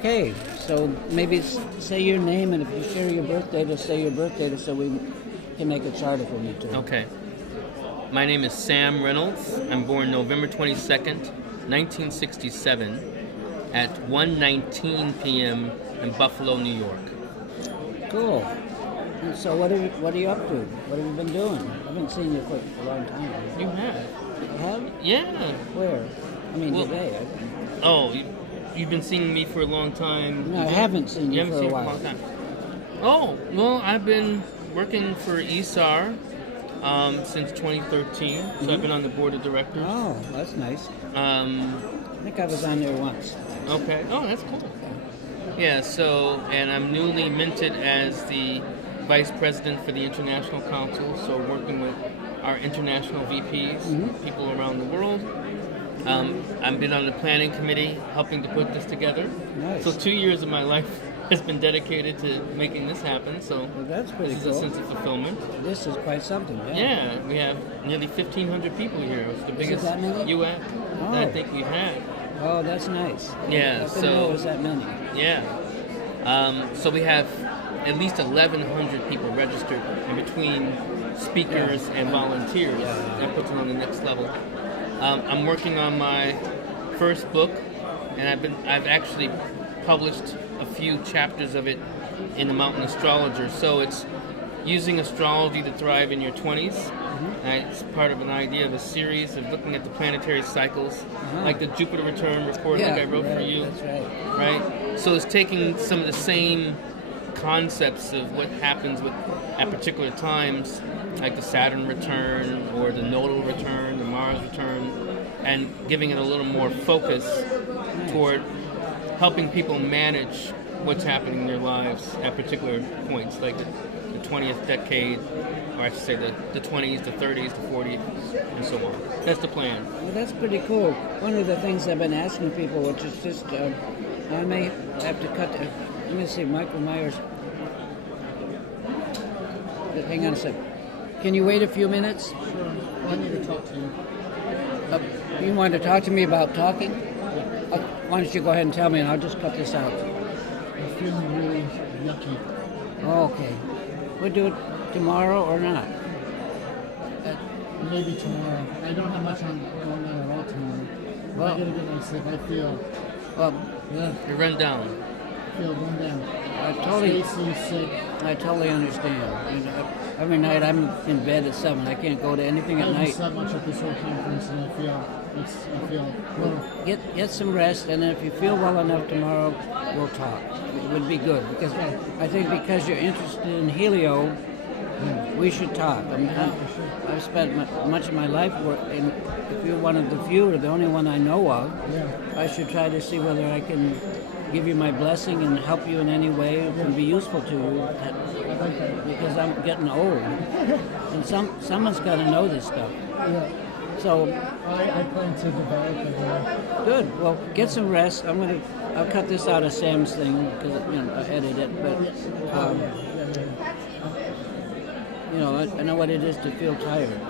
Okay, so maybe say your name, and if you share your birthday, just say your birthday so we can make a chart if we need to. Okay. My name is Sam Reynolds. I'm born November 22nd, 1967 at 1:19 p.m. in Buffalo, New York. Cool. And so what are you up to? What have you been doing? I haven't seen you for a long time. You have? You have? Yeah. Where? I mean, Well, today. Oh, you've been seeing me for a long time. No, I haven't seen you haven't for seen a me while. long time. Oh, well, I've been working for ESAR since 2013, so I've been on the board of directors. Oh, that's nice. I think I was on there once. Okay. Oh, that's cool. Yeah, so, and I'm newly minted as the Vice President for the International Council, so working with our international VPs, people around the world. I've been on the planning committee, helping to put this together. Nice. So 2 years of my life has been dedicated to making this happen, so well, that's pretty this cool. is a sense of fulfillment. This is quite something, yeah. Yeah, we have nearly 1,500 people here. It's the biggest that many? UF that I think we've had. Oh, that's nice. Yeah, I didn't know it was that many. Yeah. So we have at least 1,100 people registered in between speakers and volunteers. That puts it on the next level. I'm working on my first book, and I've actually published a few chapters of it in the Mountain Astrologer. So it's using astrology to thrive in your 20s. It's part of an idea of a series of looking at the planetary cycles, like the Jupiter return report like I wrote for you. That's right. Right? So it's taking some of the same concepts of what happens at particular times, like the Saturn return or the nodal return, the Mars return, and giving it a little more focus toward helping people manage what's happening in their lives at particular points, like the 20th decade, or I should say the 20s, the 30s, the 40s, and so on. That's the plan. Well, that's pretty cool. One of the things I've been asking people, which is just, I may have to cut, let me see, Michael Myers. Hang on a sec. Can you wait a few minutes? Sure. Well, I need to talk to you. You wanted to talk to me about talking? Why don't you go ahead and tell me, and I'll just cut this out. I'm feeling really yucky. Okay. We'll do it tomorrow or not? Maybe tomorrow. I don't have much going on at all tomorrow. Well, I get a good night's sleep. I feel You're run down. run down. Stacy's sick. I totally understand. Every night I'm in bed at 7. I can't go to anything at I night. haven't slept much at this whole conference, and I feel well. Get some rest, and then if you feel well enough tomorrow, we'll talk. It would be good because I think because you're interested in helio, we should talk. I've spent much of my life working. If you're one of the few or the only one I know of, I should try to see whether I can give you my blessing and help you in any way and be useful to you. Because I'm getting old, and someone's got to know this stuff. So I plan to develop it. Good. Well, get some rest. I'll cut this out of Sam's thing because I edit it. But I know what it is to feel tired.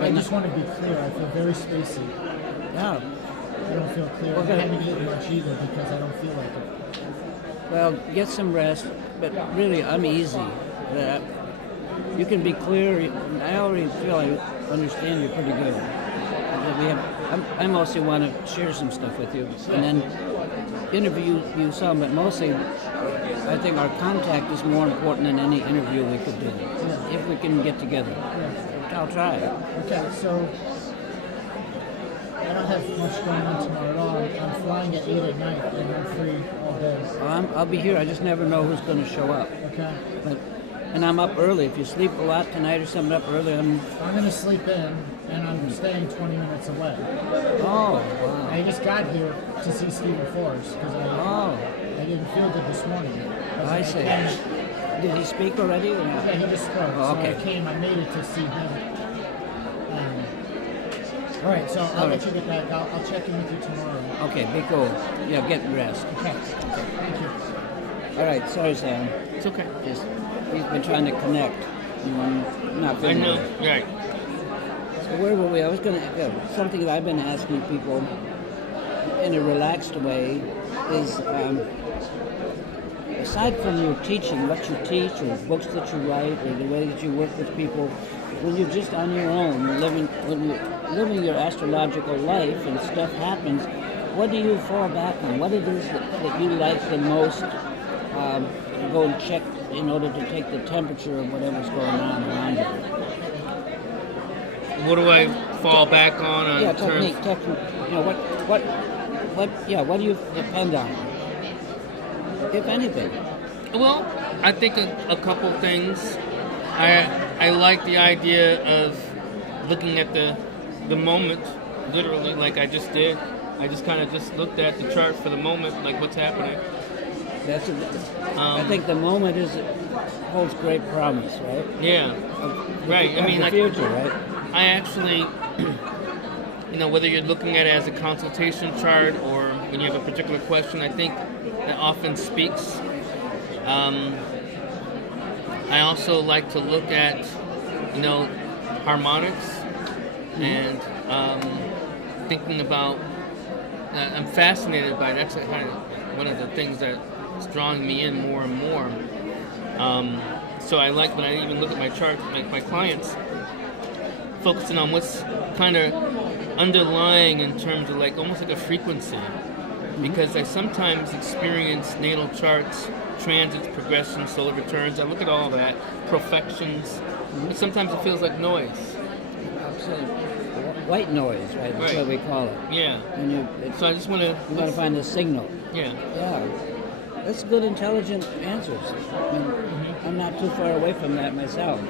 I just want to be clear. I feel very spacey. Yeah. I don't feel clear. I haven't eaten much either because I don't feel like it. Well, get some rest. But really, I'm easy. You can be clear. I already feel I understand you pretty good. I mostly want to share some stuff with you, and then interview you some. But mostly, I think our contact is more important than any interview we could do. If we can get together, I'll try. Okay, so I don't have much going on tomorrow at all. I'm flying at 8 at night, and I'm free all day. I'll be here. I just never know who's going to show up. Okay. And I'm up early. If you sleep a lot tonight or something up early, I'm going to sleep in, and I'm staying 20 minutes away. Oh, wow. I just got here to see Stephen Forrest because I didn't feel good this morning. I see. Did he speak already? Or not? Yeah, he just spoke. Oh, okay. So I made it to see him. All right, so I'll let you get back. I'll check in with you tomorrow. Okay, be cool. Yeah, get rest. Okay. Thank you. All right, sorry, Sam. It's okay. He's been trying to connect. Not I feeling know. well. Right. So where were we? I was going to something that I've been asking people in a relaxed way is aside from your teaching, what you teach, or books that you write, or the way that you work with people, when you're just on your own, when you're living your astrological life and stuff happens, what do you fall back on? What it is that you like the most? Go and check in order to take the temperature of whatever's going on around you. What do I fall back on? Yeah, technique. You know, what do you depend on, if anything? Well, I think a couple things. I like the idea of looking at the moment, literally, like I just did. I just kind of just looked at the chart for the moment, like what's happening. I think the moment holds great promise, right? Yeah, right. I mean, the future, right? I actually, whether you're looking at it as a consultation chart or when you have a particular question, I think that often speaks. I also like to look at, harmonics and thinking about. I'm fascinated by it. That's kind of one of the things that's drawing me in more and more. So I like when I even look at my chart, like my clients, focusing on what's kind of underlying in terms of like almost like a frequency. Because I sometimes experience natal charts, transits, progressions, solar returns. I look at all that, profections, and sometimes it feels like noise. Absolutely. White noise, right? That's what we call it. Yeah. So I just want to... You got to find the signal. Yeah. Yeah. That's good, intelligent answers. I mean, I'm not too far away from that myself.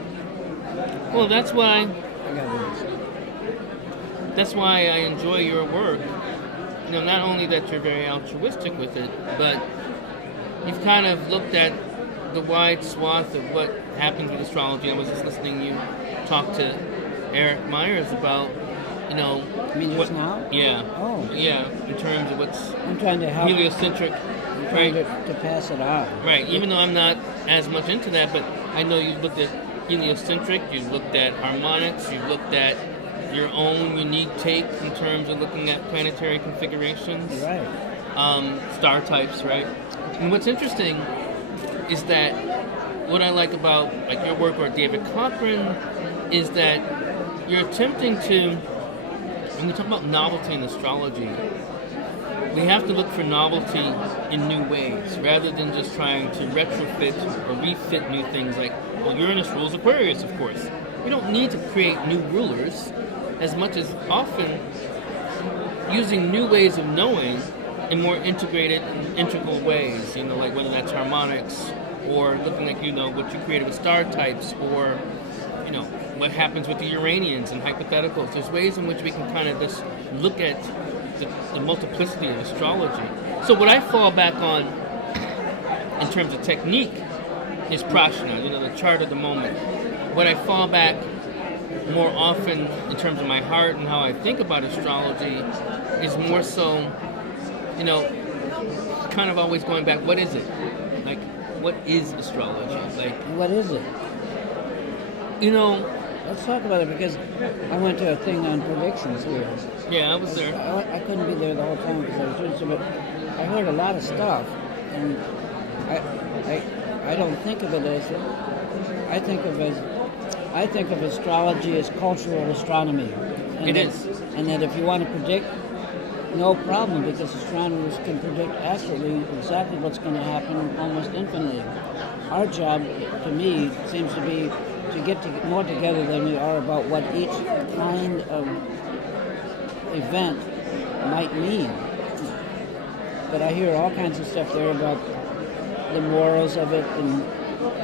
Well, that's why... I got this. That's why I enjoy your work. Not only that you're very altruistic with it, but you've kind of looked at the wide swath of what happens with astrology. I was just listening to you talk to Eric Myers about, You mean just now? Yeah. Oh. Yeah, in terms of what's I'm trying to help. heliocentric. I'm trying to pass it on. Right, even though I'm not as much into that, but I know you've looked at heliocentric, you've looked at harmonics, you've looked at your own unique take in terms of looking at planetary configurations. Right. Star types, right? And what's interesting is that what I like about like your work or David Cochran is that you're attempting to, when we talk about novelty in astrology, we have to look for novelty in new ways rather than just trying to retrofit or refit new things like, well, Uranus rules Aquarius, of course. We don't need to create new rulers as much as often using new ways of knowing in more integrated, integral ways, like whether that's harmonics or looking like, what you created with star types or, what happens with the Uranians and hypotheticals. There's ways in which we can kind of just look at the multiplicity of astrology. So what I fall back on in terms of technique is prashna, the chart of the moment. What I fall back more often in terms of my heart and how I think about astrology is more so, kind of always going back, what is it? Like, what is astrology? Like, what is it? Let's talk about it because I went to a thing on predictions here. Yeah, I was there. I couldn't be there the whole time because I was doing so much. I heard a lot of stuff, and I don't think of it as I think of astrology as cultural astronomy. And and that if you want to predict, no problem, because astronomers can predict accurately exactly what's going to happen almost infinitely. Our job, to me, seems to be to get more together than we are about what each kind of event might mean. But I hear all kinds of stuff there about the morals of it and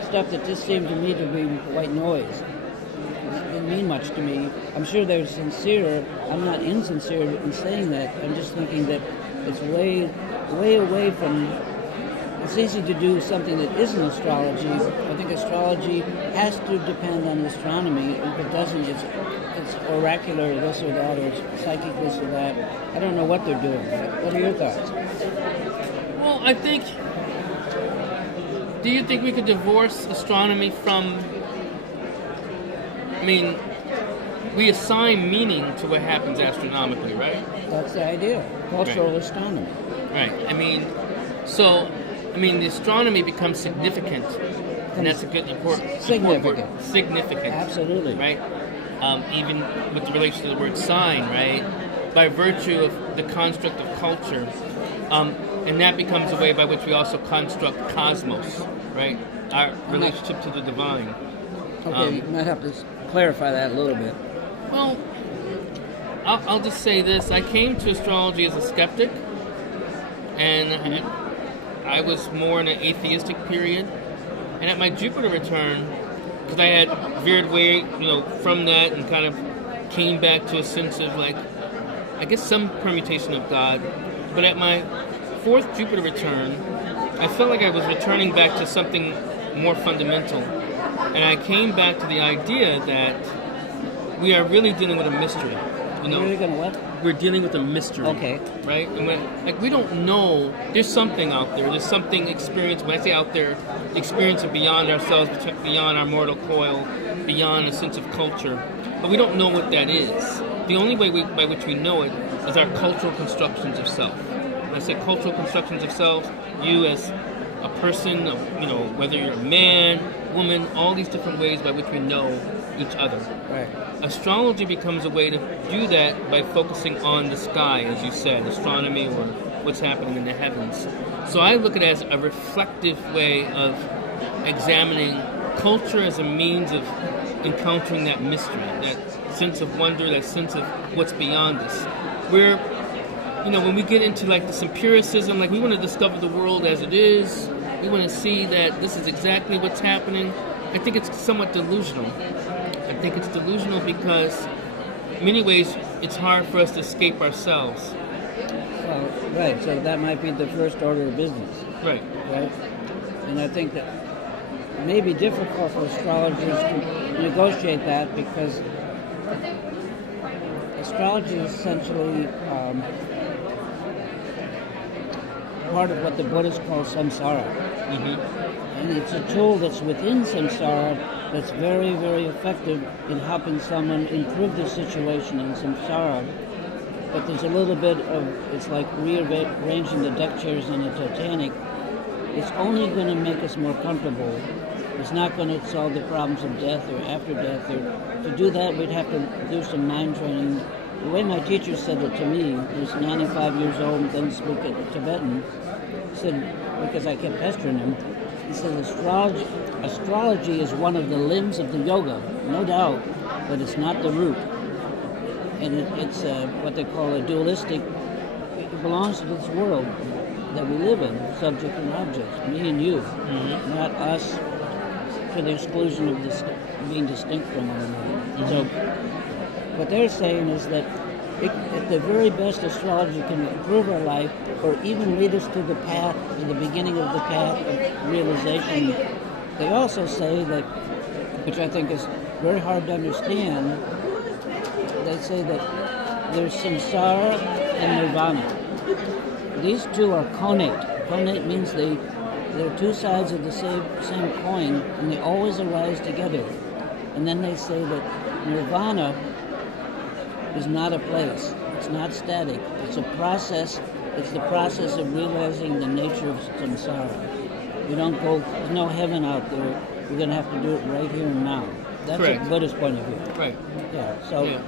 stuff that just seemed to me to be white noise. It didn't mean much to me. I'm sure they're sincere. I'm not insincere in saying that. I'm just thinking that it's way, way away from... It's easy to do something that isn't astrology. I think astrology has to depend on astronomy. If it doesn't, it's oracular or this or that, or it's psychic this or that. I don't know what they're doing. What are your thoughts? Well, I think... Do you think we could divorce astronomy from... I mean, we assign meaning to what happens astronomically, right? That's the idea. Cultural astronomy. Right. I mean, so I mean, the astronomy becomes significant, and that's a good important Significant. word. Significant. Absolutely. Right. Even with the relation to the word sign, right? By virtue of the construct of culture, and that becomes a way by which we also construct cosmos, right? Our relationship to the divine. Okay, you might have to clarify that a little bit. Well, I'll just say this. I came to astrology as a skeptic, and I was more in an atheistic period. And at my Jupiter return, because I had veered away, from that and kind of came back to a sense of like, I guess some permutation of God. But at my fourth Jupiter return, I felt like I was returning back to something more fundamental. And I came back to the idea that we are really dealing with a mystery. You're going to what? We're dealing with a mystery. Okay. Right? And we don't know. There's something out there. There's something experienced. When I say out there, experiencing beyond ourselves, beyond our mortal coil, beyond a sense of culture. But we don't know what that is. The only way by which we know it is our cultural constructions of self. When I say cultural constructions of self, you as a person, whether you're a man, woman, all these different ways by which we know each other. Right. Astrology becomes a way to do that by focusing on the sky, as you said, astronomy or what's happening in the heavens. So I look at it as a reflective way of examining culture as a means of encountering that mystery, that sense of wonder, that sense of what's beyond us. Where, when we get into like this empiricism, like we want to discover the world as it is, we want to see that this is exactly what's happening. I think it's somewhat delusional. I think it's delusional because in many ways it's hard for us to escape ourselves. Right, so that might be the first order of business. Right. Right? And I think that it may be difficult for astrologers to negotiate that because astrology is essentially part of what the Buddhists call samsara. Mm-hmm. And it's a tool that's within samsara that's very, very effective in helping someone improve their situation in samsara. But there's a little bit of, it's like rearranging the deck chairs on the Titanic. It's only going to make us more comfortable. It's not going to solve the problems of death or after death. To do that, we'd have to do some mind training. The way my teacher said it to me, he was 95 years old and didn't speak Tibetan, he said, because I kept pestering him, he said, astrology is one of the limbs of the yoga, no doubt, but it's not the root. And it's what they call a dualistic, it belongs to this world that we live in, subject and object, me and you, not us to the exclusion of this being distinct from one another. So what they're saying is that at the very best, astrology can improve our life or even lead us to the path, to the beginning of the path of realization. They also say that, which I think is very hard to understand, they say that there's samsara and nirvana. These two are connate. Connate means they're two sides of the same coin, and they always arise together. And then they say that nirvana is not a place. It's not static. It's a process. It's the process of realizing the nature of samsara. There's no heaven out there. We're going to have to do it right here and now. That's Correct. a Buddhist point of view. Right. Yeah, so... Yeah.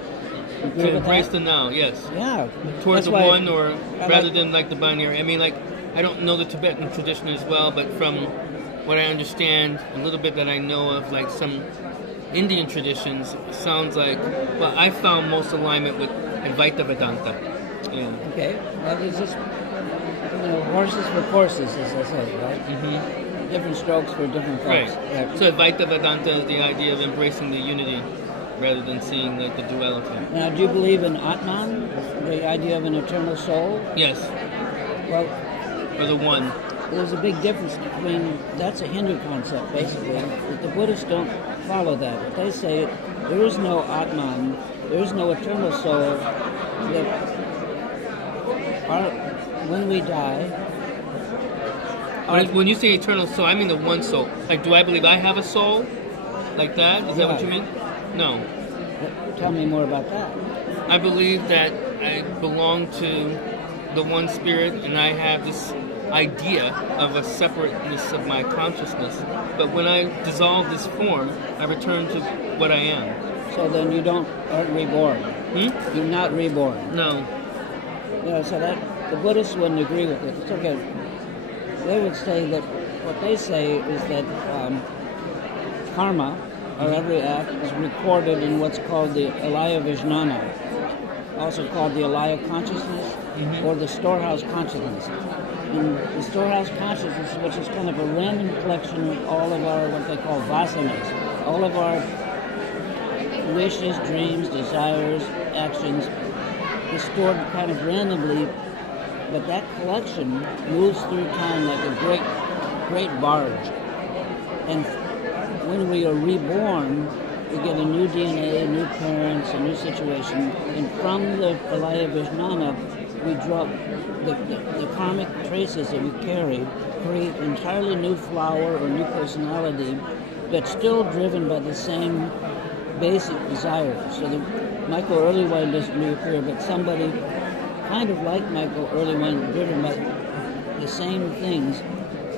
Agree To with embrace that? the now, yes. Yeah. Towards That's the why one, or I rather like- than like the binary. I mean, like, I don't know the Tibetan tradition as well, but from what I understand, a little bit that I know of, like some Indian traditions, it sounds like, well, I found most alignment with Advaita Vedanta. Yeah. Okay. Well, it's just, horses for courses, as I say, right? Mm-hmm. Different strokes for different folks. Right. So Advaita Vedanta is the idea of embracing the unity rather than seeing like the duality. Now, do you believe in Atman, the idea of an eternal soul? Yes. Well, Or the one. there's a big difference between, that's a Hindu concept, basically, but the Buddhists don't follow that. They say there is no Atman, there is no eternal soul, that when we die, When you say eternal soul, I mean the one soul. Like, do I believe I have a soul? Like that? Is that what you mean? No. tell me more about that. I believe that I belong to the one spirit, and I have this idea of a separateness of my consciousness. But when I dissolve this form, I return to what I am. So then you aren't reborn. You're not reborn. No. Yeah, so that the Buddhists wouldn't agree with it. It's okay. They would say that what they say is that karma, or every act, is recorded in what's called the alaya vijnana, also called the alaya consciousness, or the storehouse consciousness. And the storehouse consciousness, which is kind of a random collection of all of our, what they call vasanas, all of our wishes, dreams, desires, actions, is stored kind of randomly, but that collection moves through time like a great barge. And when we are reborn, we get a new DNA, new parents, a new situation, and from the alaya vijnana, we drop the karmic traces that we carry, create an entirely new flower or new personality that's still driven by the same basic desires. So Michael Erlewine doesn't reappear, but somebody kind of like Michael Erlewine, driven by the same things,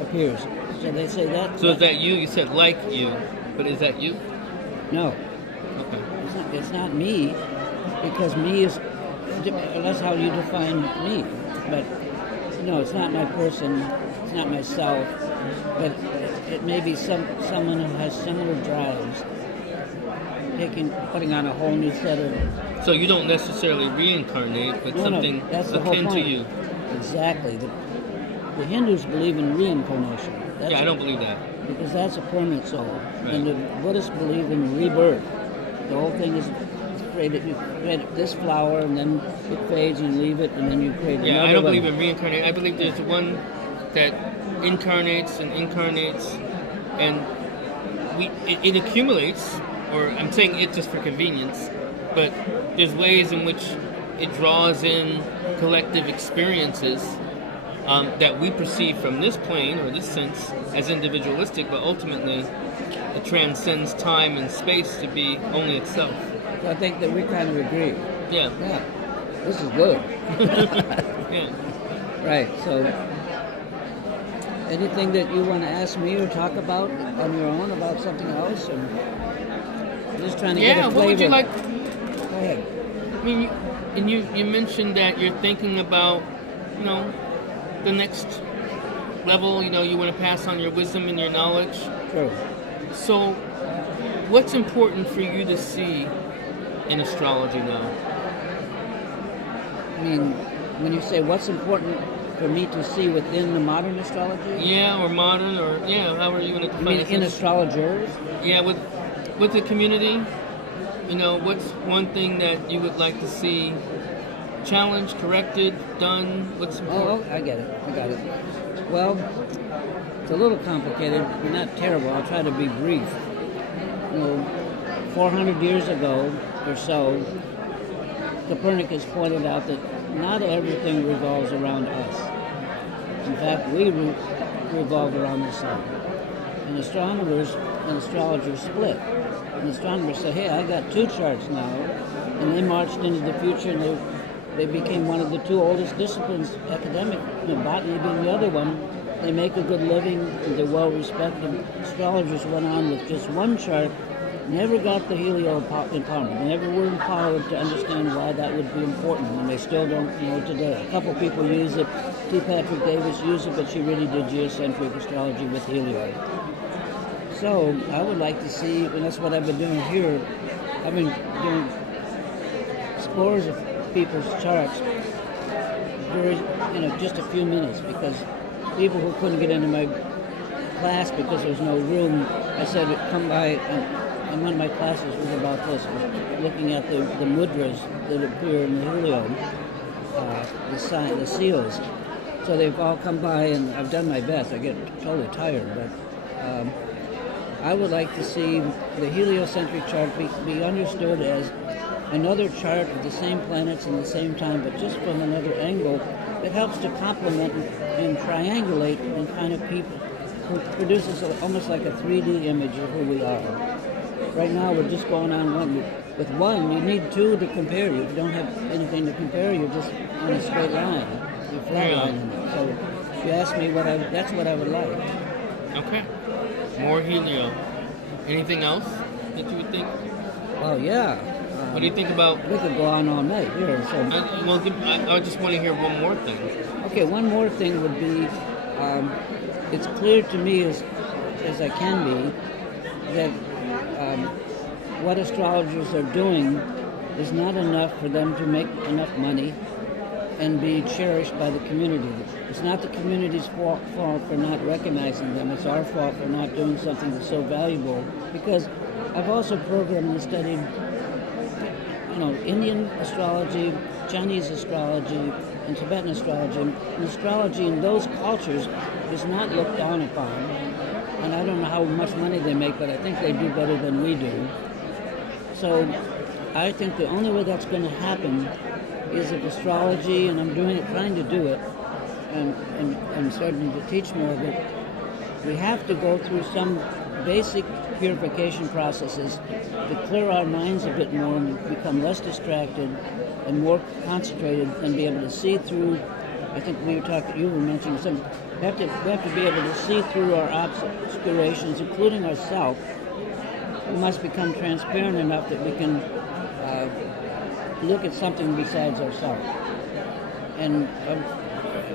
appears. So they say that. So is that you? You said like you, but is that you? No. Okay. It's not me, because me is, that's how you define me. But no, it's not my person, it's not myself, but it may be someone who has similar drives, putting on a whole new set of... So you don't necessarily reincarnate, but something that's the whole akin to point. you. Exactly. The Hindus believe in reincarnation. I don't believe that. Because that's a permanent soul. Right. And the Buddhists believe in rebirth. The whole thing is created. You create this flower, and then it fades, and you leave it, and then you create another one. I don't believe in reincarnation. I believe there's one that incarnates, and it accumulates, or I'm saying it just for convenience, but there's ways in which it draws in collective experiences that we perceive from this plane or this sense as individualistic, but ultimately it transcends time and space to be only itself. So I think that we kind of agree. Yeah. Yeah. This is good. Yeah. Right. So anything that you want to ask me or talk about on your own about something else? Or just trying to get a flavor. What would you like? Go ahead. I mean, you mentioned that you're thinking about, the next level. You want to pass on your wisdom and your knowledge. True. So, what's important for you to see in astrology now? I mean, when you say what's important for me to see within the modern astrology? Yeah, or modern, or however you want to define it. In astrologers? Yeah, with the community, what's one thing that you would like to see challenged, corrected, done? What's important? Oh, I get it. I got it. Well, it's a little complicated, but not terrible. I'll try to be brief. 400 years ago or so, Copernicus pointed out that not everything revolves around us. In fact, we revolve around the sun. And astronomers and astrologers split. And astronomers say, hey, I got two charts now. And they marched into the future, and they became one of the two oldest disciplines, academic, botany being the other one. They make a good living, and they're well respected. Astrologers went on with just one chart, never got the helio empowerment. They never were empowered to understand why that would be important, and they still don't know today. A couple people use it. T. Patrick Davis used it, but she really did geocentric astrology with helio. So I would like to see, and that's what I've been doing here. I've been doing scores of people's charts during, just a few minutes, because people who couldn't get into my class because there was no room, I said, come by, and one of my classes was about this, was looking at the mudras that appear in the helio, the seals. So they've all come by, and I've done my best. I get totally tired, but I would like to see the heliocentric chart be understood as another chart of the same planets in the same time, but just from another angle that helps to complement and triangulate and kind of produces almost like a 3D image of who we are. Right now we're just going on one. With one, you need two to compare you. If you don't have anything to compare, you're just on a straight line. You're flatlining it. So If you ask me that's what I would like. Okay. More helio. Anything else that you would think? Well, yeah. What do you think about? We could go on all night here. So. I just want to hear one more thing. Okay, one more thing would be, it's clear to me as I can be that what astrologers are doing is not enough for them to make enough money and be cherished by the community. It's not the community's fault for not recognizing them. It's our fault for not doing something that's so valuable. Because I've also programmed and studied, Indian astrology, Chinese astrology, and Tibetan astrology. And astrology in those cultures is not looked down upon. And I don't know how much money they make, but I think they do better than we do. So I think the only way that's going to happen is if astrology, and I'm trying to do it, and I'm starting to teach more of it, we have to go through some basic purification processes to clear our minds a bit more and become less distracted and more concentrated and be able to see through. I think you were mentioning something. We have to be able to see through our obscurations, including ourselves. We must become transparent enough that we can look at something besides ourselves. And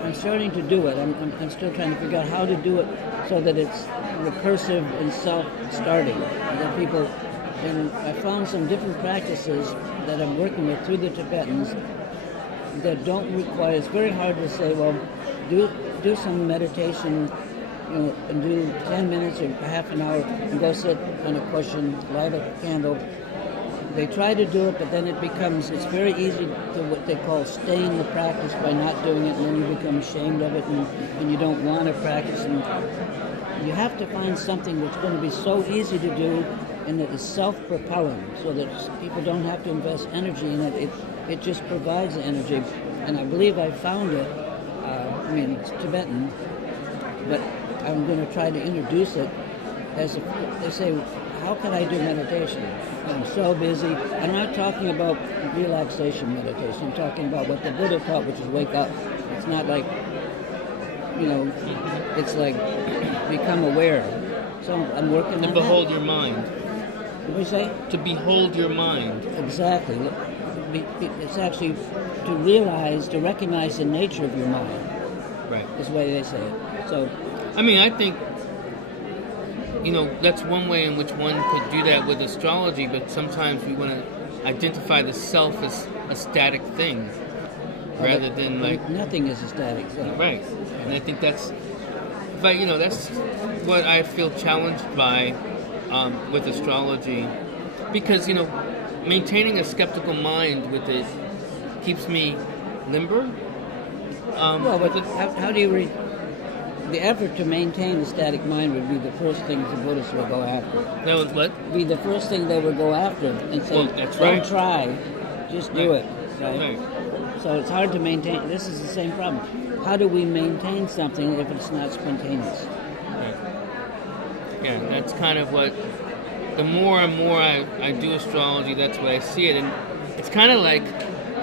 I'm starting to do it. I'm still trying to figure out how to do it so that it's recursive and self-starting. That people, and I found some different practices that I'm working with through the Tibetans that don't require. It's very hard to say, well, do some meditation, and do 10 minutes or half an hour and go sit on a cushion, light a candle. They try to do it, but then it's very easy to what they call staying the practice by not doing it, and then you become ashamed of it and you don't want to practice. And you have to find something that's going to be so easy to do and that is self-propelling, so that people don't have to invest energy in it. It just provides the energy. And I believe I found it. It's Tibetan, but I'm going to try to introduce it as they say, how can I do meditation? I'm so busy. I'm not talking about relaxation meditation. I'm talking about what the Buddha taught, which is wake up. It's not like, it's like become aware. So I'm working on that. To behold your mind. What do you say? To behold your mind. Exactly. It's actually to recognize the nature of your mind. Right. Is the way they say it. So, I think, that's one way in which one could do that with astrology, but sometimes we want to identify the self as a static thing rather than like... Nothing is a static thing. Right. And I think that's what I feel challenged by with astrology, because, maintaining a skeptical mind with it keeps me limber. But how do you read? The effort to maintain a static mind would be the first thing the Buddhists would go after. That was what? Be the first thing they would go after and say, that's don't right. try, just do it. Right. So it's hard to maintain. This is the same problem. How do we maintain something if it's not spontaneous? Right. Yeah, that's kind of what... The more and more I do astrology, that's what I see it. And it's kind of like,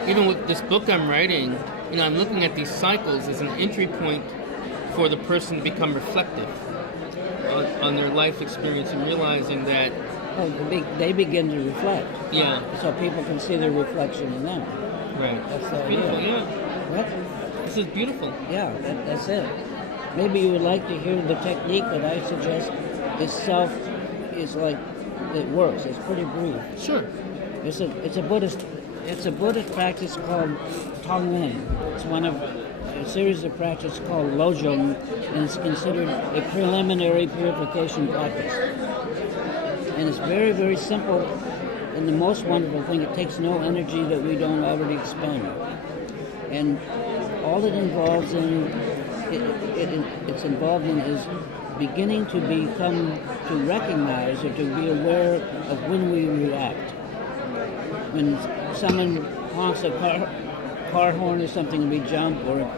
even with this book I'm writing, I'm looking at these cycles as an entry point for the person to become reflective on their life experience and realizing that... they begin to reflect. Yeah. So people can see their reflection in them. Right. That's beautiful, idea. yeah. What? This is beautiful. Yeah, that's it. Maybe you would like to hear the technique that I suggest. Is like, it works. It's pretty brief. Sure. It's a Buddhist practice called Tonglen. It's one of a series of practices called Lojong, and it's considered a preliminary purification practice. And it's very, very simple, and the most wonderful thing, it takes no energy that we don't already expend. And all it involves it's involved in is beginning to recognize or to be aware of when we react. When someone honks a car horn or something, we jump, or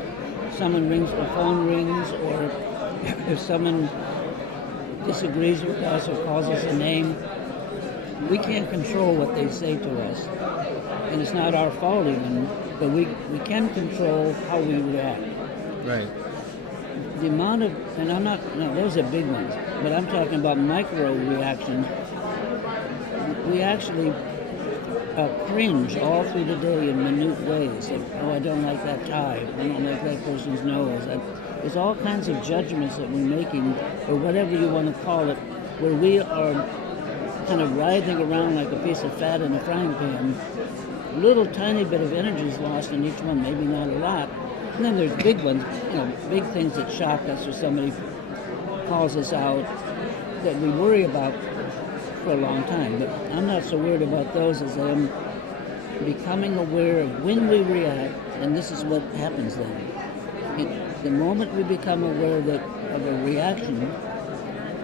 someone the phone rings, or if someone disagrees with us or calls us a name, we can't control what they say to us. And it's not our fault even, but we can control how we react. Right. the amount of, and I'm not, no, those are big ones, but I'm talking about micro reactions. We actually cringe all through the day in minute ways. Like, oh, I don't like that tie. I don't like that person's nose. There's all kinds of judgments that we're making, or whatever you want to call it, where we are kind of writhing around like a piece of fat in a frying pan. A little tiny bit of energy is lost in each one, maybe not a lot. And then there's big ones, big things that shock us or somebody calls us out that we worry about for a long time. But I'm not so worried about those as I am becoming aware of when we react, and this is what happens then. The moment we become aware of a reaction,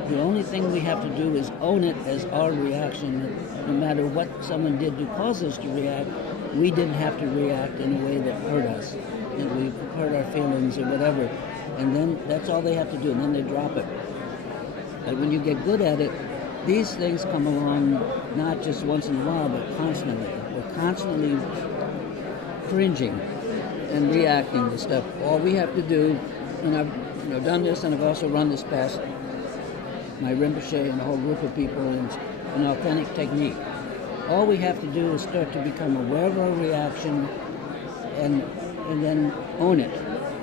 the only thing we have to do is own it as our reaction. No matter what someone did to cause us to react, we didn't have to react in a way that hurt us. And we hurt our feelings or whatever. And then that's all they have to do, and then they drop it. But when you get good at it, these things come along not just once in a while, but constantly. We're constantly cringing and reacting to stuff. All we have to do, and I've done this, and I've also run this past my Rinpoche and a whole group of people, and an authentic technique. All we have to do is start to become aware of our reaction and then own it,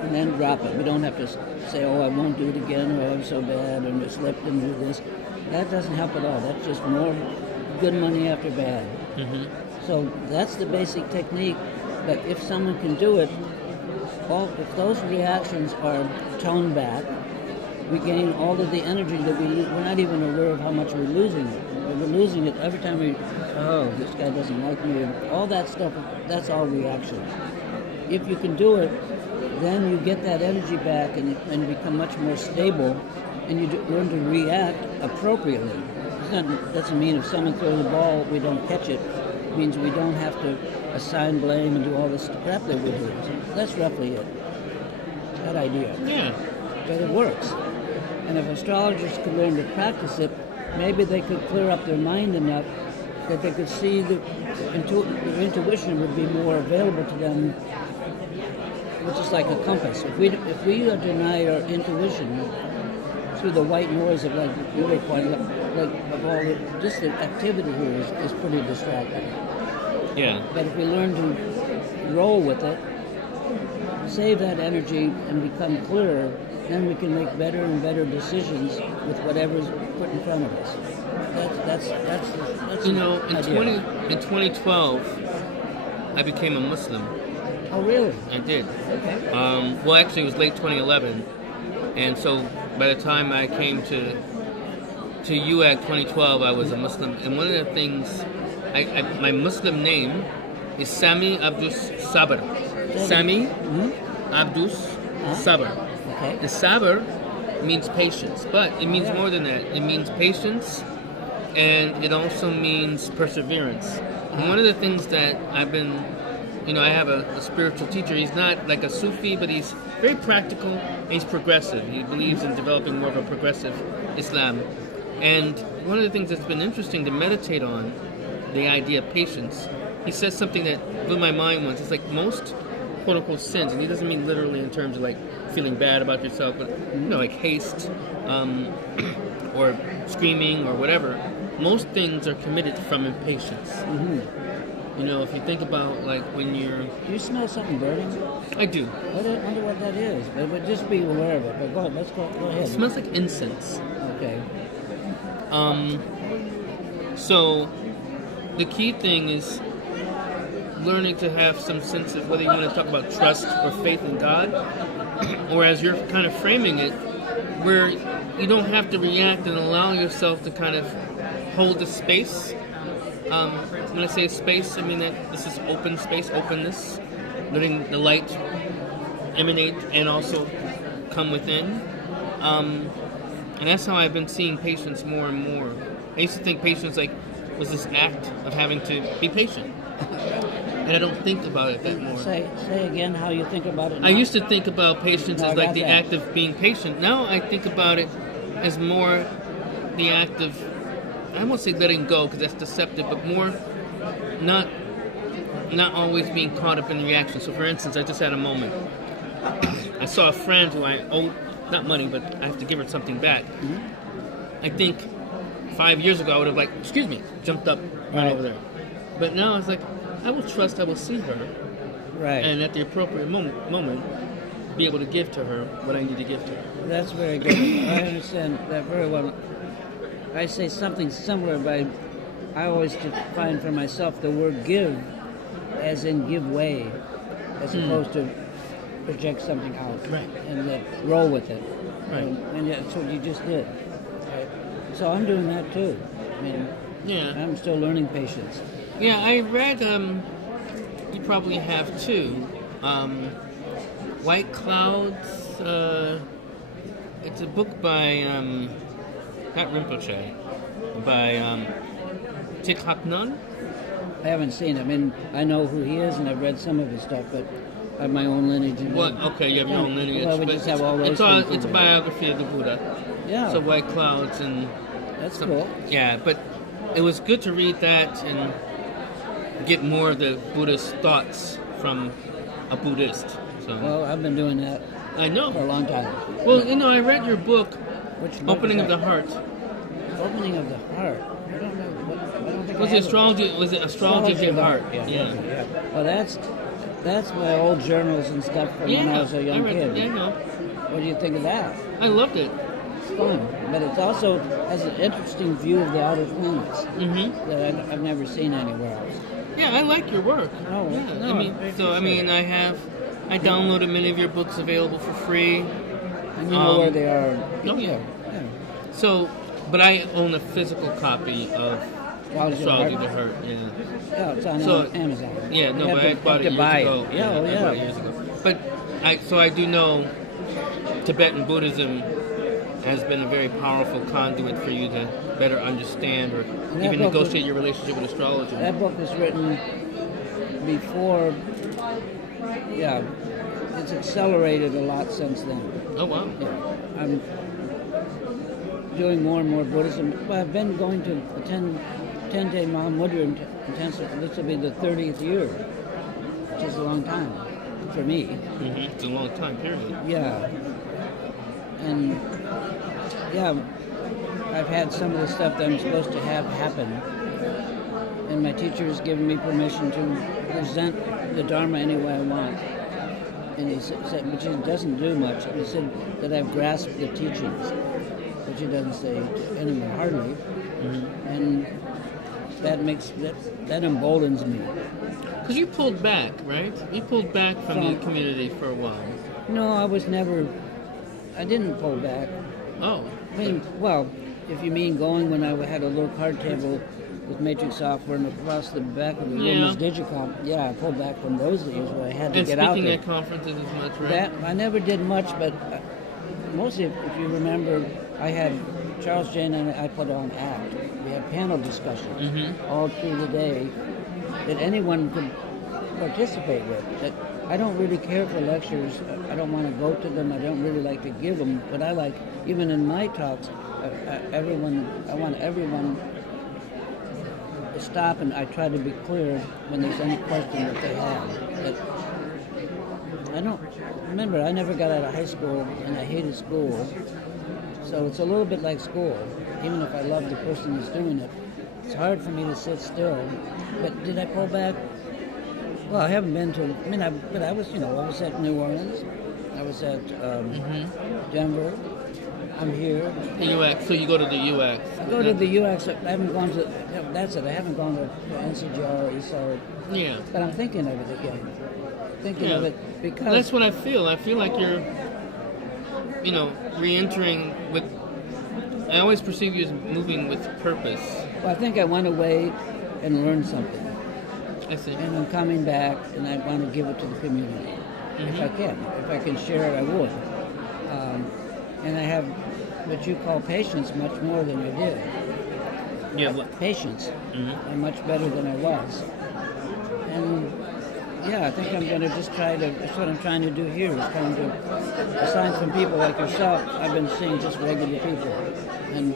and then drop it. We don't have to say, oh, I won't do it again, or I'm so bad, and I slipped and do this. That doesn't help at all. That's just more good money after bad. Mm-hmm. So that's the basic technique. But if someone can do it, if those reactions are toned back, we gain all of the energy that we lose. We're not even aware of how much we're losing it. We're losing it every time this guy doesn't like me. All that stuff, that's all reaction. If you can do it, then you get that energy back and become much more stable, and you learn to react appropriately. It doesn't mean if someone throws the ball, we don't catch it. It means we don't have to assign blame and do all this crap that we do. So that's roughly it. That idea. Yeah. But it works. And if astrologers could learn to practice it, maybe they could clear up their mind enough that they could see their intuition would be more available to them, which is like a compass. If we deny our intuition through the white noise of like of all just the activity here is pretty distracting. Yeah. But if we learn to roll with it, save that energy, and become clearer, then we can make better and better decisions with whatever's put in front of us. That's in 2012, I became a Muslim. Oh, really? I did. Okay. Well, actually, it was late 2011, and so by the time I came to UAG 2012, I was a Muslim. And one of the things, my Muslim name is Sami Abdus Sabr. Sami Abdus Sabr. Okay. And Sabr means patience, but it means more than that. It means patience, and it also means perseverance. And one of the things that I've been, I have a spiritual teacher. He's not like a Sufi, but he's very practical, and he's progressive. He believes in developing more of a progressive Islam. And one of the things that's been interesting to meditate on, the idea of patience, he says something that blew my mind once. It's like most quote-unquote sins, and he doesn't mean literally in terms of like feeling bad about yourself, but like haste or screaming or whatever. Most things are committed from impatience. Mm-hmm. If you think about like when you're... Do you smell something burning? I do. I wonder what that is, but just be aware of it. But go ahead, go ahead. It smells like incense. Okay. So the key thing is learning to have some sense of whether you want to talk about trust or faith in God, or as you're kind of framing it, where you don't have to react and allow yourself to kind of hold the space. When I say space, I mean that this is open space, openness, letting the light emanate and also come within. And that's how I've been seeing patience more and more. I used to think patience was this act of having to be patient. And I don't think about it that more. Say again how you think about it now. I used to think about patience as like the act of being patient. Now I think about it as more the act of, I won't say letting go because that's deceptive, but more not always being caught up in reaction. So for instance, I just had a moment. I saw a friend who I owed not money, but I have to give her something back. Mm-hmm. I think 5 years ago I would have like, excuse me, jumped up right over there. But now it's like, I will trust, I will see her, Right. and at the appropriate moment, be able to give to her what I need to give to her. That's very good. I understand that very well. I say something similar, but I always define for myself the word give as in give way, as opposed to project something out Right. and roll with it. Right. And that's what you just did. Right? So I'm doing that too. I mean, Yeah. I'm still learning patience. Yeah, I read, you probably have too, White Clouds, it's a book by, not Rinpoche, by Thich Nhat Hanh. I haven't seen him. I mean, I know who he is, and I've read some of his stuff, but I have my own lineage. And Well, okay, you have your own lineage. Well, we but just have all those it's things it's a in there. biography of the Buddha. Yeah, So White Clouds and that's cool. yeah, but it was good to read that and get more of the Buddhist thoughts from a Buddhist. So Well, I've been doing that I for a know. long time. Well, I read your book, Which book Opening is of the that? Heart. Opening of the heart. I don't know. I don't think Was I it have astrology? Was it astrology of the heart? Yeah. Well, that's my old journals and stuff from when I was a young read kid. it. Yeah, I know. What do you think of that? I loved it. It's fun, but it also has an interesting view of the outer planets Mm-hmm. that I've never seen anywhere else. Yeah, I like your work. No, Yeah, no, I appreciate it. I downloaded many of your books available for free. And you know where they are. Oh, yeah. Yeah. So, but I own a physical copy of Astrology of the Heart. Yeah. Yeah, it's on So- Amazon. Yeah, no, You but have I to- bought have it to years buy ago. it. Yeah, oh, I bought it yeah. years ago. But I do know Tibetan Buddhism has been a very powerful conduit for you to better understand or that even book negotiate your relationship with astrology. That book was written before, yeah, it's accelerated a lot since then. Oh wow. Yeah, I'm doing more and more Buddhism. Well, I've been going to a 10-day Mahamudra intensive. This will be the 30th year, which is a long time for me. Mm-hmm. It's a long time period. Yeah. And, yeah, I've had some of the stuff that I'm supposed to have happen. And my teacher has given me permission to present the Dharma any way I want. And he said, which he doesn't do much. He said that I've grasped the teachings, which he doesn't say to anyone hardly. Mm-hmm. And that emboldens me. Because you pulled back, right? You pulled back from the community for a while. No, I didn't pull back. Oh. I mean, well, if you mean going when I had a little card table with matrix software and across the back of the room was Digicom, yeah, I pulled back from those days where I had to And get out speaking there. at conferences as much, right? That I never did much, but mostly, if you remember, I had Charles Jane and I put on ACT. We had panel discussions all through the day that anyone could participate with. That I don't really care for lectures. I don't want to go to them. I don't really like to give them. But I like, even in my talks, I want everyone to stop, and I try to be clear when there's any question that they have. I don't remember. I never got out of high school, and I hated school. So it's a little bit like school. Even if I love the person who's doing it, it's hard for me to sit still. But did I pull back? Well, I haven't been to. I mean, I was at New Orleans. I was at Denver. I'm here. The UX. So you go to the UX. I go to the UX. I haven't gone to. That's it. I haven't gone to NCGR or ESOL. Yeah. But I'm thinking of it again. Thinking of it because That's what I feel. I feel like you're, re-entering with. I always perceive you as moving with purpose. Well, I think I went away and learned something. I see. And I'm coming back, and I want to give it to the community. If I can. If I can share it, I would. And I have what you call patience much more than you did. Yeah. What? Patience. I'm much better than I was. And, yeah, I think I'm going to just that's what I'm trying to do here, is trying to, aside from people like yourself, I've been seeing just regular people. And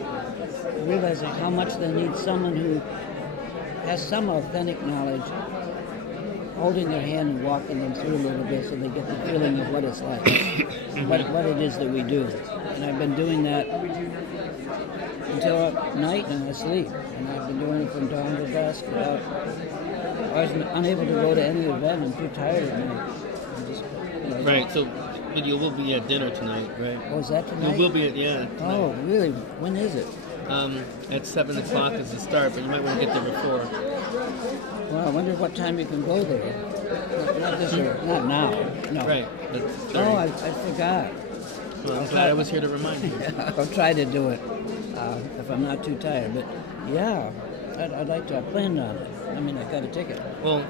realizing how much they need someone who has some authentic knowledge holding their hand and walking them through a little bit so they get the feeling of what it's like, what it is that we do. And I've been doing that until night and I sleep. And I've been doing it from dawn to dusk. I was unable to go to any event. I'm too tired at night. Right. So, but you will be at dinner tonight, right? Oh, is that tonight? You will be at tonight. Oh, really? When is it? At 7 o'clock is the start, but you might want to get there before. Well, I wonder what time you can go there. Not this year. Not now. No. Right. Oh, I forgot. Well, I'm glad I was here to remind you. I'll try to do it if I'm not too tired. But yeah, I'd like to. I planned on it. I mean, I got a ticket. Well,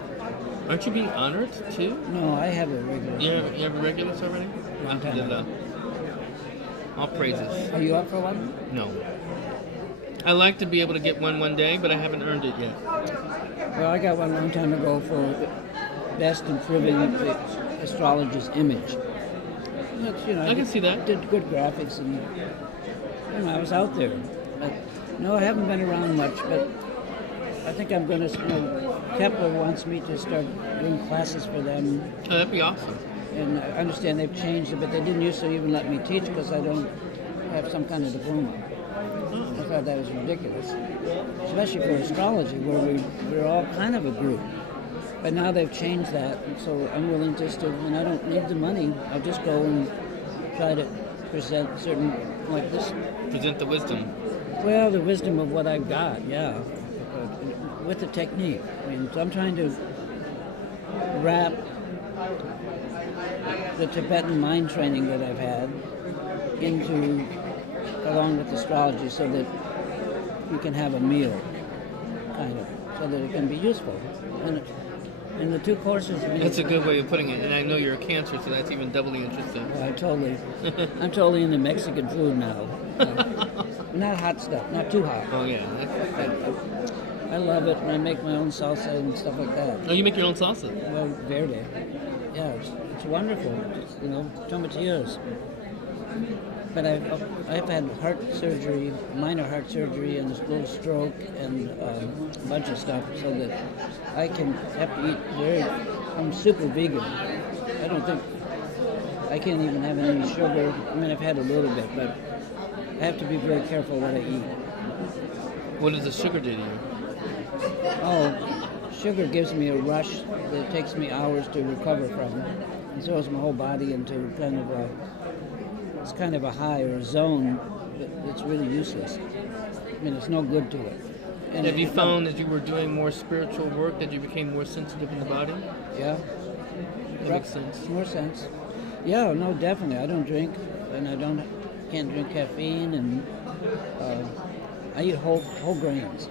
aren't you being honored too? No, I have a regular. You have a regulars already? Long time ago. All praises. Are you up for one? No. I like to be able to get one day, but I haven't earned it yet. Well, I got one long time ago for best improving the astrologer's image. I can see that. Did good graphics and I was out there. But, no, I haven't been around much, but I think I'm going to. Kepler wants me to start doing classes for them. Oh, that'd be awesome. And I understand they've changed it, but they didn't used to even let me teach because I don't have some kind of diploma. I thought that was ridiculous, especially for astrology, where we're all kind of a group. But now they've changed that, and so I'm willing just to, and I don't need the money. I'll just go and try to present certain, like this. Present the wisdom. Well, the wisdom of what I've got, yeah, with the technique. I mean, so I'm trying to wrap the Tibetan mind training that I've had into, along with astrology, so that you can have a meal, kind of, so that it can be useful. And the two courses. That's a good way of putting it. And I know you're a Cancer, so that's even doubly interesting. I'm totally into Mexican food now. Not hot stuff, not too hot. Oh yeah. I love it, and I make my own salsa and stuff like that. Oh, you make your own salsa? Well, verde. Yeah, it's wonderful. It's, tomatillos. But I've had heart surgery, minor heart surgery, and a little stroke, and a bunch of stuff, so that I have to eat I'm super vegan. I can't even have any sugar. I mean, I've had a little bit, but I have to be very careful what I eat. What does the sugar do to you? Oh, sugar gives me a rush that takes me hours to recover from, and throws my whole body into kind of a high or a zone that's really useless. I mean, it's no good to it. And have you found as you were doing more spiritual work that you became more sensitive in the body? Yeah. That makes sense. More sense. Yeah, no, definitely. I don't drink, and can't drink caffeine, and I eat whole grains.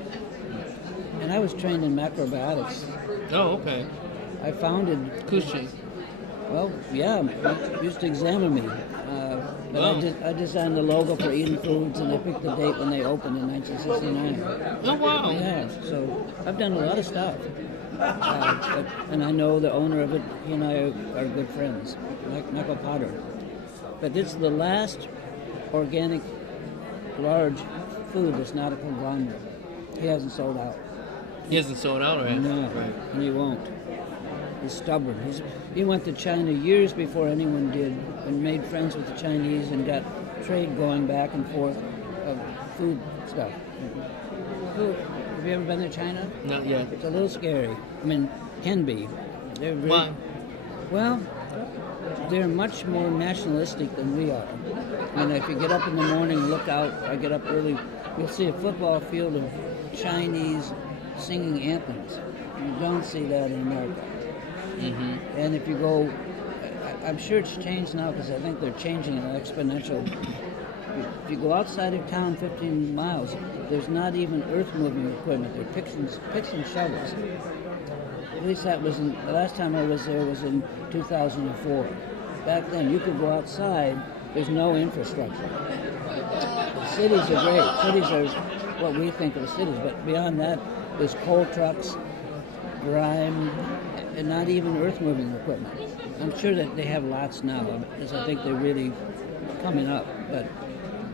And I was trained in macrobiotics. Oh, okay. I founded Kushi. Well, yeah, they used to examine me. But I designed the logo for Eden Foods, and I picked the date when they opened in 1969. Oh, wow. Yeah, so I've done a lot of stuff. And I know the owner of it. He and I are good friends, Michael Potter. But it's the last organic, large food that's not a conglomerate. He hasn't sold out. He hasn't sold out, right? No, Right. and he won't. He's stubborn. He went to China years before anyone did, and made friends with the Chinese and got trade going back and forth of food stuff. Have you ever been to China? Not yet. It's a little scary. I mean, can be. Why? Well, they're much more nationalistic than we are. And if you get up in the morning and look out, I get up early, you'll see a football field of Chinese singing anthems. You don't see that in America. Mm-hmm. And if you go, I'm sure it's changed now because I think they're changing at an exponential. If you go outside of town 15 miles, there's not even earth-moving equipment. They're picks and shovels. At least that was the last time I was there was in 2004. Back then, you could go outside. There's no infrastructure. The cities are great. Cities are what we think of as cities, but beyond that, there's coal trucks, grime, and not even earth-moving equipment. I'm sure that they have lots now, because I think they're really coming up, but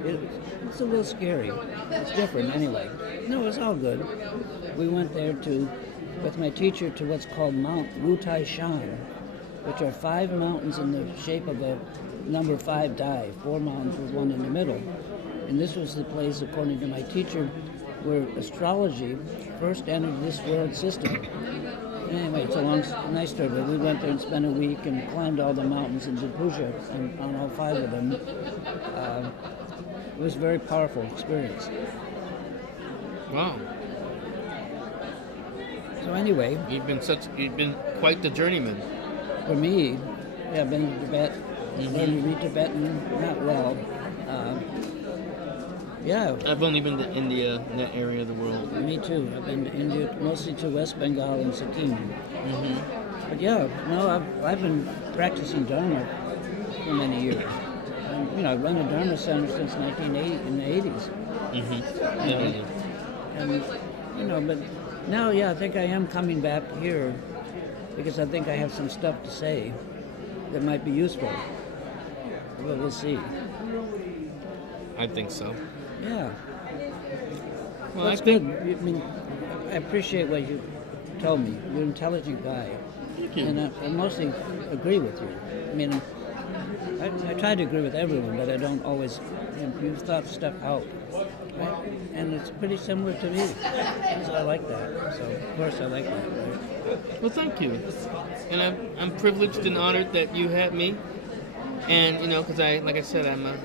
it's a little scary. It's different anyway. No, it's all good. We went there to with my teacher to what's called Mount Wutai Shan, which are 5 mountains in the shape of a number 5 die, 4 mountains with one in the middle. And this was the place, according to my teacher, where astrology first entered this world system. Anyway, it's a nice story, but we went there and spent a week and climbed all the mountains and did puja on all 5 of them. It was a very powerful experience. Wow. So anyway, You've been quite the journeyman. for me, yeah, I've been to Tibet, learned to read Tibetan, not well. Yeah, I've only been to India, in that area of the world. me too. I've been to India, mostly to West Bengal and Sikkim. But yeah, no, I've been practicing Dharma for many years. And, I've run a Dharma center since 1980 in the 80s. And but now, yeah, I think I am coming back here because I think I have some stuff to say that might be useful. But we'll see. I think so. Yeah. Well, That's good. I mean, I appreciate what you told me. You're an intelligent guy. Thank you. And I mostly agree with you. I mean, I try to agree with everyone, but I don't always. You've thought stuff out, right? And it's pretty similar to me. So I like that. So of course I like that. Right? Well, thank you. And I'm privileged and honored that you had me. And because like I said, I'm a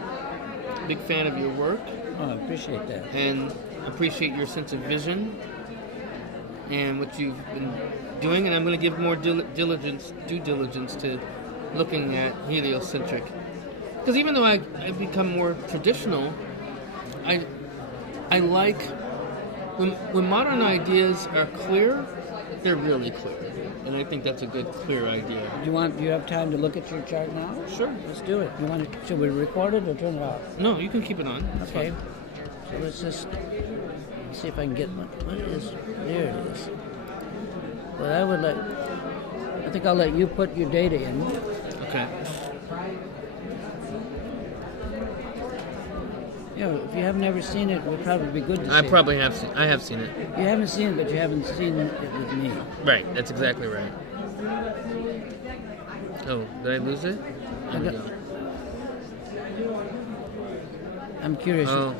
big fan of your work. Oh, I appreciate that. And appreciate your sense of vision and what you've been doing. And I'm going to give more due diligence to looking at heliocentric. Because even though I've become more traditional, I like when modern ideas are clear, they're really clear. And I think that's a good, clear idea. Do you have time to look at your chart now? Sure. Let's do it. Should we record it or turn it off? No, you can keep it on. That's Okay. fine. So let's just see if I can get one. What is? There it is. But I think I'll let you put your data in. Okay. If you have never seen it, it would probably be good to see I probably have seen. I have seen it. it. You haven't seen it, but you haven't seen it with me. Right. That's exactly right. Oh, did I lose it? There we go. I'm curious. Oh,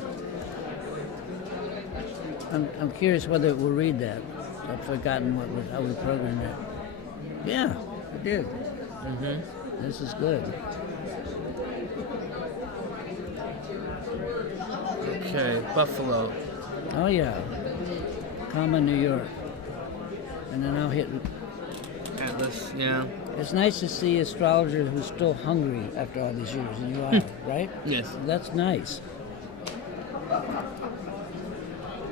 I'm curious whether it will read that. I've forgotten how we programmed it. Yeah, it did. This is good. okay. Buffalo. Oh yeah, New York. And then I'll hit. Atlas. Yeah. It's nice to see astrologers who's still hungry after all these years, and you are, right? Yes. That's nice.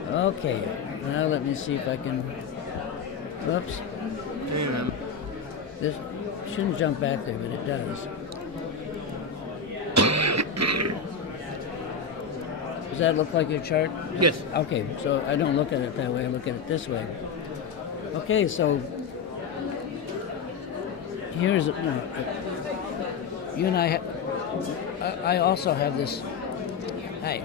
Okay, now let me see if I can. Whoops, Hang on. this shouldn't jump back there, but it does. Does that look like your chart? Yes. Okay, so I don't look at it that way, I look at it this way. Okay, so here's, you and I also have this, hey.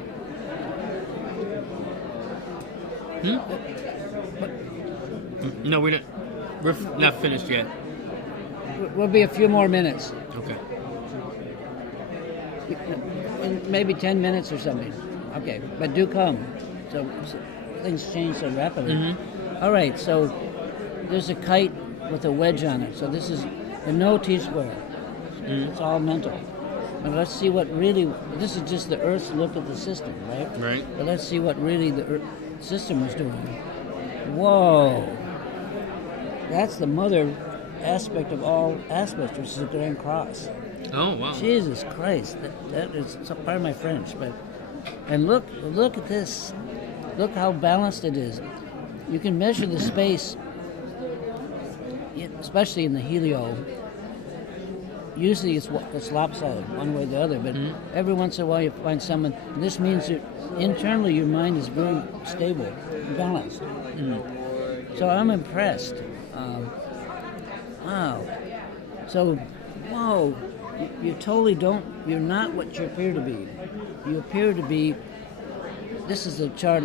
No, we're not finished yet. We'll be a few more minutes, Okay. maybe 10 minutes or something. Okay, but do come. So things change so rapidly. All right, so there's a kite with a wedge on it. So this is the no T-square. It's all mental. But let's see what really, this is just the Earth's look at the system, right? Right. But let's see what really the Earth system was doing. Whoa. That's the mother aspect of all aspects, which is the Grand Cross. Oh, wow. Jesus Christ, that is part of my French, but and look at this. Look how balanced it is. You can measure the space, especially in the helio. Usually it's lopsided one way or the other, but every once in a while you find someone. And this means that internally your mind is very stable, balanced. So I'm impressed. Wow. So, whoa, you totally don't. You're not what you appear to be. You appear to be this is the chart,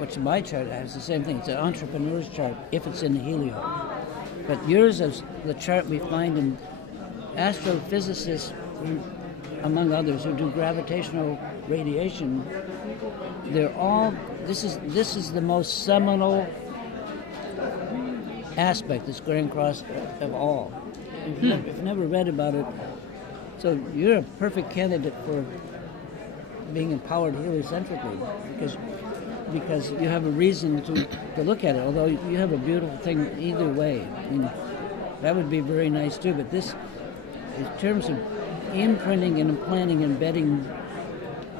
which my chart has the same thing. It's an entrepreneur's chart if it's in the helio. But yours is the chart we find in astrophysicists, among others, who do gravitational radiation. They're all, this is the most seminal aspect that's going across of all. If you've never read about it, so you're a perfect candidate for being empowered heliocentrically because you have a reason to look at it, although you have a beautiful thing either way. I mean, that would be very nice too, but this, in terms of imprinting and implanting, embedding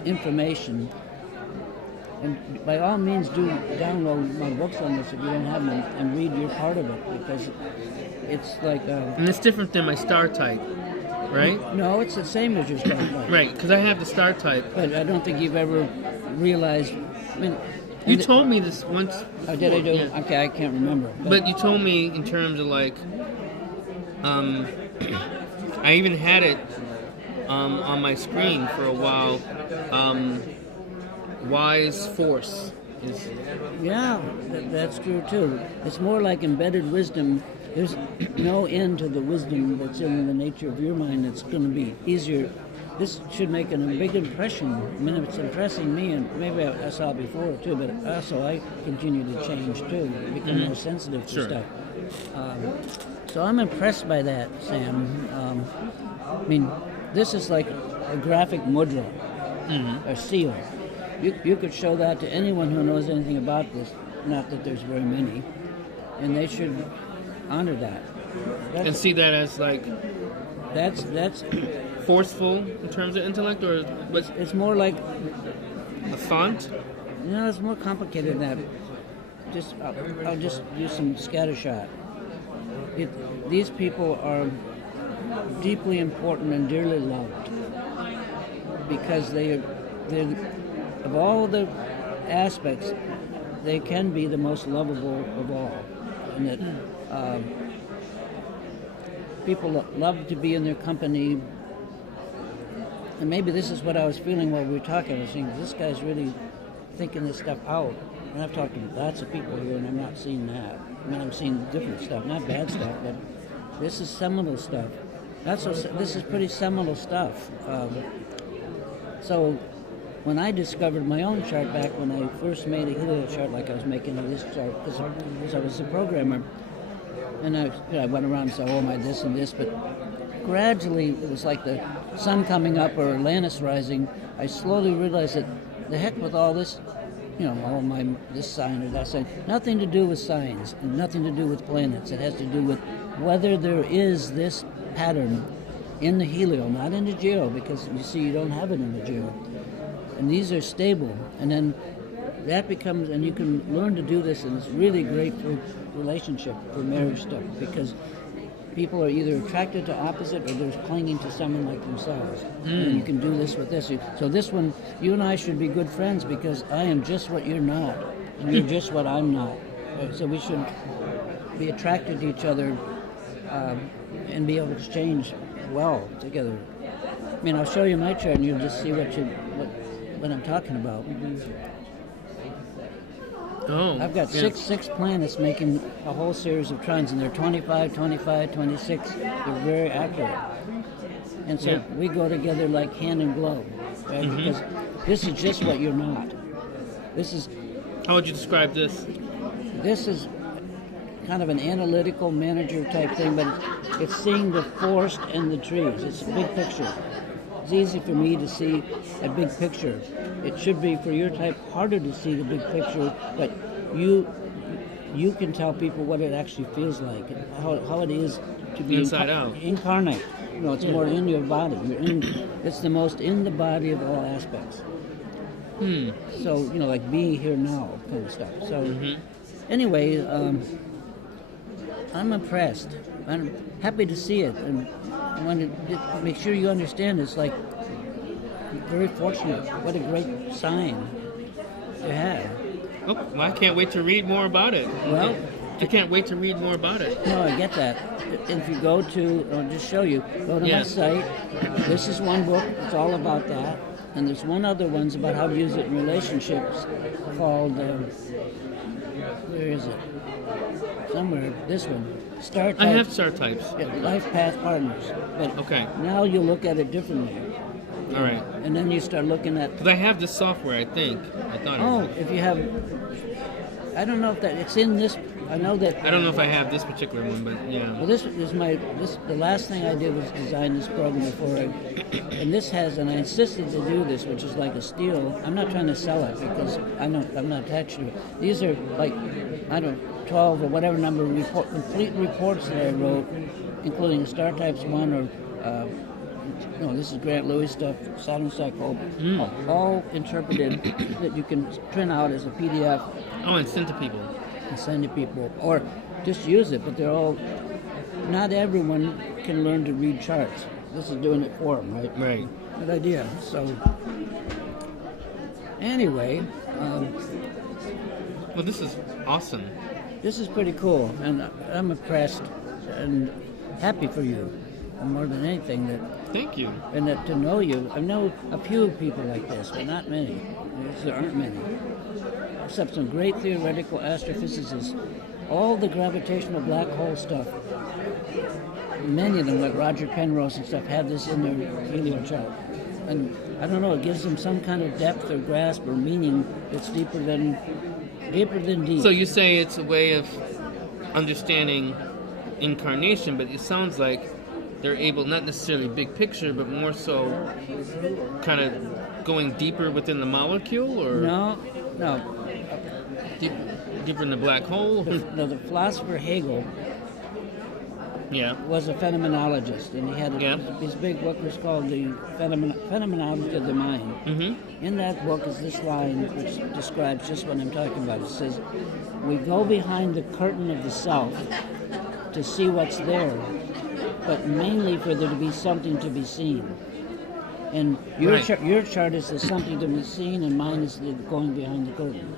information, and by all means do download my books on this if you don't have them and read your part of it, because it's like and it's different than my star type, right? No, it's the same as your star type. Right, because I have the star type. But I don't think you've ever realized. I mean, You told me this once before. Oh, did I do? Yeah. Okay, I can't remember. But you told me in terms of like, I even had it on my screen for a while. Wise force is. Yeah, that's true too. It's more like embedded wisdom. There's no end to the wisdom that's in the nature of your mind. That's going to be easier. This should make a big impression. I mean, it's impressing me, and maybe I saw it before too, but also I continue to change too, become more sensitive to stuff. So I'm impressed by that, Sam. I mean, this is like a graphic mudra, a seal. You could show that to anyone who knows anything about this, not that there's very many, and they should honor that. And see that as like That's forceful in terms of intellect, or what's it's more like, a font? no, it's more complicated than that. I'll just use some scattershot. These people are deeply important and dearly loved because they're of all the aspects, they can be the most lovable of all, and that people love to be in their company. And maybe this is what I was feeling while we were talking. I was thinking, this guy's really thinking this stuff out. And I've talked to lots of people here, and I'm not seeing that. I mean, I'm seeing different stuff, not bad stuff, but this is seminal stuff. This is pretty seminal stuff. So when I discovered my own chart back when I first made a helio chart, like I was making this chart, because I was a programmer, and I went around and said, oh, my this and this, but gradually it was like the sun coming up or Atlantis rising. I slowly realized that the heck with all this, all my this sign or that sign, nothing to do with signs and nothing to do with planets. It has to do with whether there is this pattern in the helio, not in the geo, because you see you don't have it in the geo. And these are stable, and then that becomes, and you can learn to do this, and it's really great for relationship, for marriage stuff, because people are either attracted to opposite or they're clinging to someone like themselves. And you can do this with this. So this one, you and I should be good friends because I am just what you're not, and you're just what I'm not. So we should be attracted to each other and be able to exchange well together. I mean, I'll show you my chart and you'll just see what I'm talking about. Oh, I've got six planets making a whole series of trines, and they're 25, 25, 26. They're very accurate. And so we go together like hand and glove, right? Because this is just what you're not. This is... How would you describe this? This is kind of an analytical manager type thing, but it's seeing the forest and the trees. It's a big picture. It's easy for me to see a big picture. It should be for your type harder to see the big picture, but you can tell people what it actually feels like, and how it is to be inside out. Incarnate. It's more in your body. It's the most in the body of all aspects. So, like being here now kind of stuff. So anyway, I'm impressed. I'm happy to see it, and I want to make sure you understand it's like very fortunate. What a great sign to have. Oh, well, I can't wait to read more about it. Well, I can't wait to read more about it. no, I get that. If you go to, I'll just show you, go to my site. This is one book. It's all about that. And there's one other one's about how to use it in relationships called, where is it? Somewhere, this one. Star types. I have star types. Life path partners. But Okay. now you look at it differently. All right. And then you start looking at, Because I have this software, I think. I thought. oh, if you have, I don't know if that, it's in this, I know that. I don't know if I have this particular one, but yeah. Well, this is the last thing I did was design this program and this has, and I insisted to do this, which is like a steal. I'm not trying to sell it because I'm not actually. These are like, I don't know, 12 or whatever number of complete reports that I wrote, including Star Types 1 or, no, this is Grant Lewis stuff, Saturn Cycle, all interpreted that you can print out as a PDF. Oh, and send to people. And send to people, or just use it, but they're all, not everyone can learn to read charts. This is doing it for them, right? Right. Good idea. So, anyway, Well, this is awesome. this is pretty cool, and I'm impressed and happy for you, more than anything, that Thank you. and that to know you. I know a few people like this, but not many. There aren't many. Except some great theoretical astrophysicists. All the gravitational black hole stuff, many of them, like Roger Penrose and stuff, have this in their helio chart. And I don't know, it gives them some kind of depth or grasp or meaning that's deeper than deep. So you say it's a way of understanding incarnation, but it sounds like they're able, not necessarily big picture, but more so kind of going deeper within the molecule, or No. deeper in the black hole. The philosopher Hegel Yeah. was a phenomenologist, and he had his big book was called The Phenomenology of the Mind. Mm-hmm. In that book is this line which describes just what I'm talking about. It says, "We go behind the curtain of the self to see what's there, but mainly for there to be something to be seen." And your Right. your chart is the something to be seen, and mine is the going behind the curtain.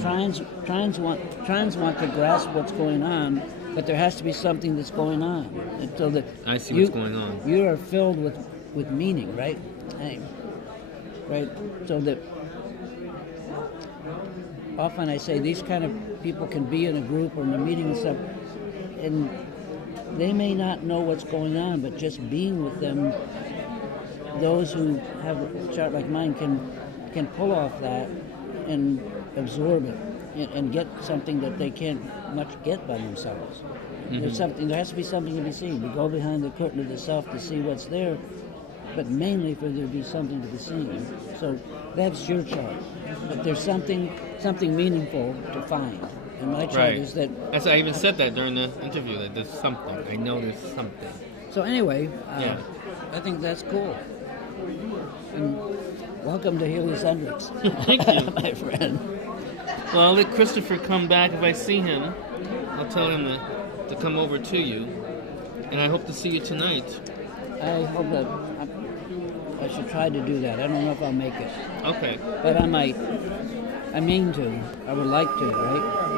Trines want to grasp what's going on, but there has to be something that's going on. And so that I see what's going on. You are filled with meaning, right? Right. So that often I say these kind of people can be in a group or in a meeting and stuff, and they may not know what's going on, but just being with them, those who have a chart like mine can pull off that and absorb it and get something that they can't much get by themselves. Mm-hmm. There has to be something to be seen. We go behind the curtain of the self to see what's there, but mainly for there to be something to be seen. So that's your chart. But there's something meaningful to find. And my chart Right. is that. I even said that during the interview, that there's something. I know there's something. So anyway, Yeah. I think that's cool. And welcome to Heliocentrics. Thank you. My friend. Well, I'll let Christopher come back. If I see him, I'll tell him to come over to you. And I hope to see you tonight. I hope that I should try to do that. I don't know if I'll make it, Okay. but I might. I mean to. I would like to, right?